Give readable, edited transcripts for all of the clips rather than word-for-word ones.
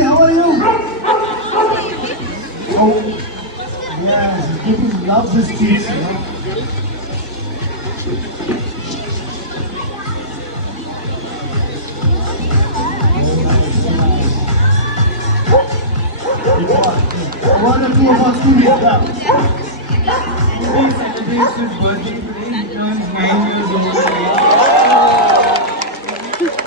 How are you? Oh, yes, people love this piece, you know. One or two of us to meet. He celebrates his birthday today. He turns 9 years old.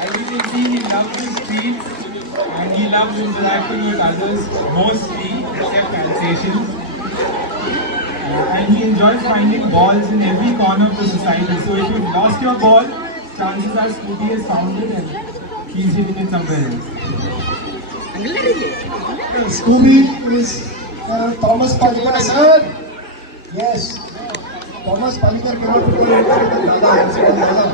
As you can see, he loves his treats and he loves interacting with others, mostly, except Alsatians. And he enjoys finding balls in every corner of the society. So if you've lost your ball, chances are Scooty has found it and he's hidden it somewhere else. Scooby is Thomas Palikar's son. Yes. Thomas Palikar cannot be called Dada. It's called Dada.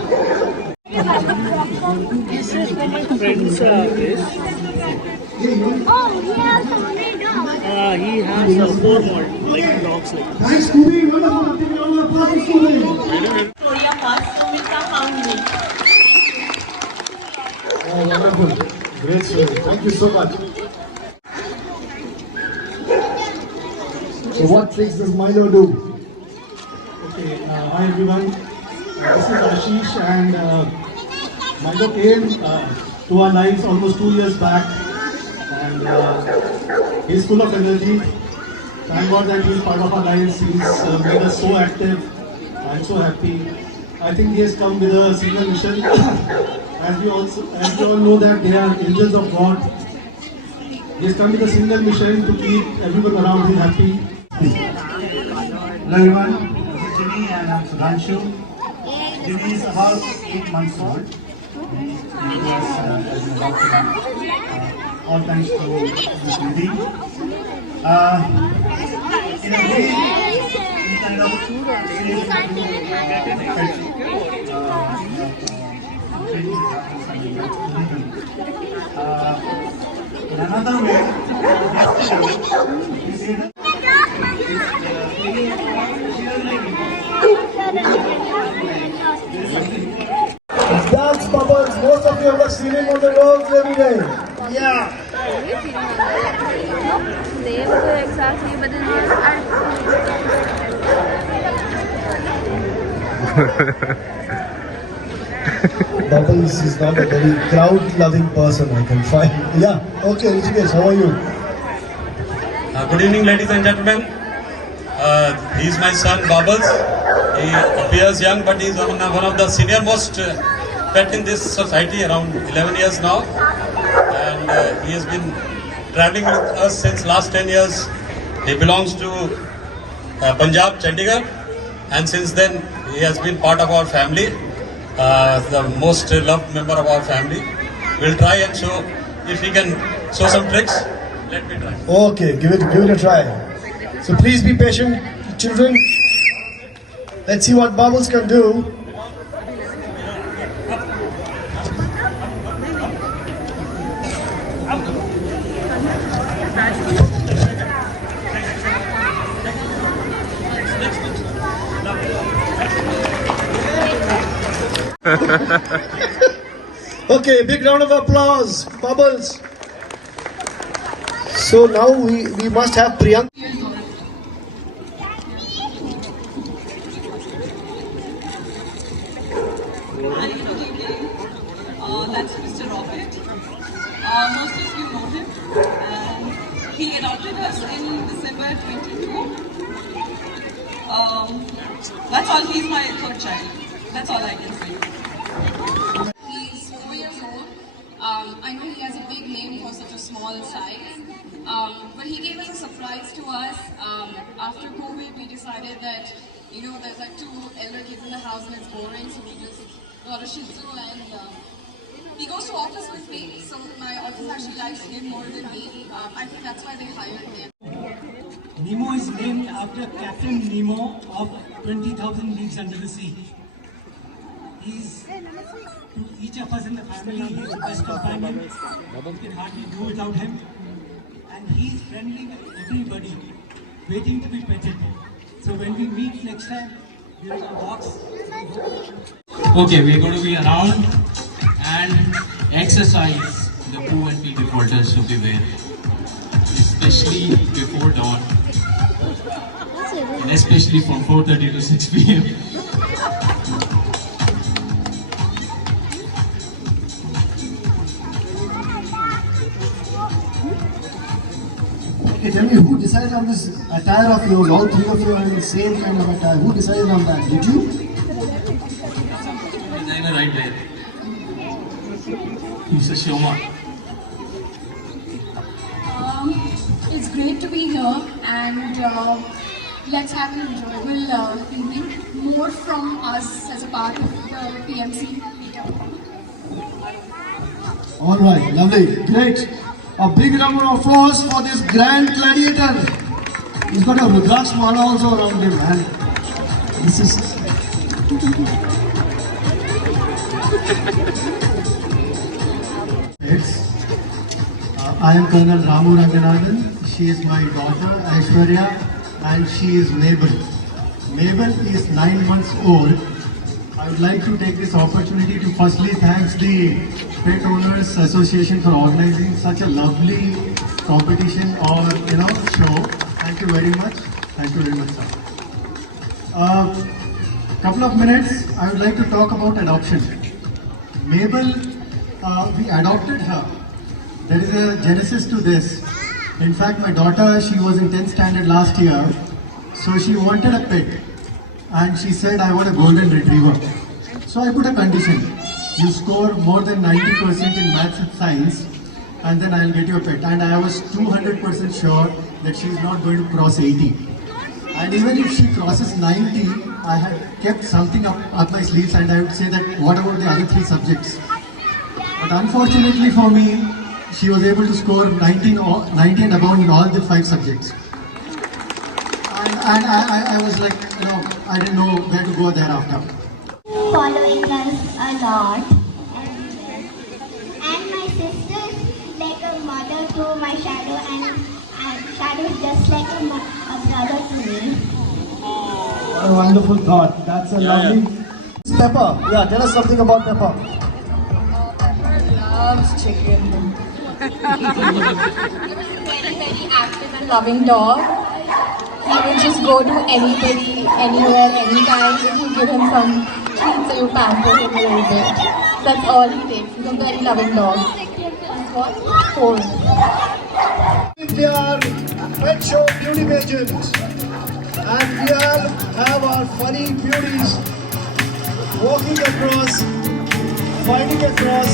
This is from my friend's place. Oh, he has a many dogs. He has 4 more like dogs like. Thanks, Scooby. Wonderful. Give me all the applause, Scooby. Story of us, so we found me. Oh, wonderful. Great story. Thank you so much. So what tricks does Milo do? Okay, hi everyone. This is Ashish and Milo came to our lives almost 2 years back and he's full of energy. Thank God that he's part of our lives. He's made us so active. I'm so happy. I think he has come with a single mission. As we all know that they are angels of God. He has come with a single mission to keep everyone around him happy. Hello everyone, this is Jimmy and I'm Sudhanshu. Jimmy is about 8 months old. He came to us as an adoption, all thanks to this lady. In a way, he kind of in another way, he said Dance Bubbles, most of you have seen him on the roads every day. Yeah. They were exactly, but Bubbles is not a very crowd-loving person, I can find. Yeah. Okay, Rishikesh, how are you? Good evening, ladies and gentlemen. He is my son, Bubbles. He appears young, but he is one of the senior most pet in this society, around 11 years now. And he has been traveling with us since last 10 years. He belongs to Punjab, Chandigarh, and since then he has been part of our family, the most loved member of our family. We'll try and show if he can show some tricks. Let me try. Okay, give it a try. So please be patient, children. Let's see what Bubbles can do. Okay, big round of applause, Bubbles. So now we must have Priyanka. That's Mr. Robert. Most of you know him. He adopted us in December 22. That's all. He's my third child. That's all I can say. He's 4 years old. I know he has a big name for such a small size. But he gave us a surprise to us. After COVID, we decided that, there's like 2 elder kids in the house and it's boring, so we just got a Shih Tzu, and he goes to office with me, so my office actually likes him more than me. I think that's why they hired him. Nemo is named after Captain Nemo of 20,000 Leagues Under the Sea. He's, to each of us in the family, he's the best companion. We can hardly do without him. And he's friendly with everybody, waiting to be petted. So when we meet next time, we'll have walks. Okay, we're going to be around and exercise the poo and pee defaulters should be wearing, especially before dawn, and especially from 4:30 to 6 p.m. Okay, tell me, who decided on this attire of yours? All 3 of you are in the same kind of attire. Who decided on that? Did you? Designer right there. He's a showman. It's great to be here, and let's have an enjoyable evening. More from us as a part of the PMC. All right, lovely, great. A big round of applause for this grand gladiator. He's got a Rudraksh mala also around him, man. This is... I am Colonel Ramu Ranganathan. She is my daughter Aishwarya, and she is Mabel. Mabel is 9 months old. I would like to take this opportunity to firstly thank the Pet Owners Association for organizing such a lovely competition or show. Thank you very much. Thank you very much, sir. Couple of minutes, I would like to talk about adoption. Mabel, we adopted her. There is a genesis to this. In fact, my daughter, she was in 10th standard last year, so she wanted a pet. And she said, I want a golden retriever. So I put a condition. You score more than 90% in maths and science, and then I'll get you a pet. And I was 200% sure that she's not going to cross 80. And even if she crosses 90, I had kept something up my sleeves, and I would say that what about the other 3 subjects? But unfortunately for me, she was able to score 90 and above in all the 5 subjects. And I was like, I didn't know where to go thereafter. Following us a lot. And my sister is like a mother to my Shadow, and Shadow is just like a brother to me. What a wonderful thought. That's a lovely... Pepper. Yeah, tell us something about Pepper. Loves chicken. He's a very active and loving dog. He will just go to anybody, anywhere, anytime if you give him some treats or you pamper him a little bit. That's all he takes. He's a very loving dog. He's what? 4. We are Pet Show Beauty Pageant, and we all have our funny beauties walking across, fighting across.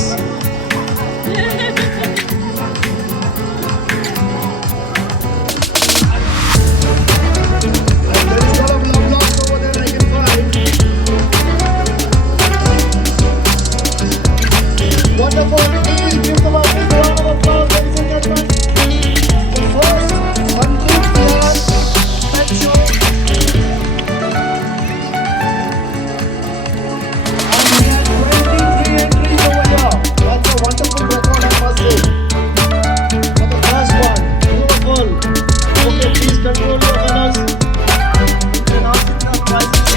Wonderful, please give them a big round of applause, ladies and gentlemen. The first 100 year pet show. And we had 23 entries over here. That's a wonderful record, I must say. For the first one, beautiful. Okay, please control your manners. You can ask enough prizes.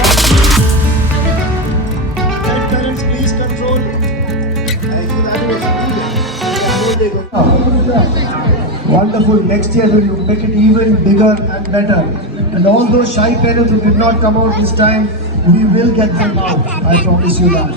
Pet parents, please control. Wonderful. Next year we will make it even bigger and better. And all those shy parents who did not come out this time, we will get them out. I promise you that.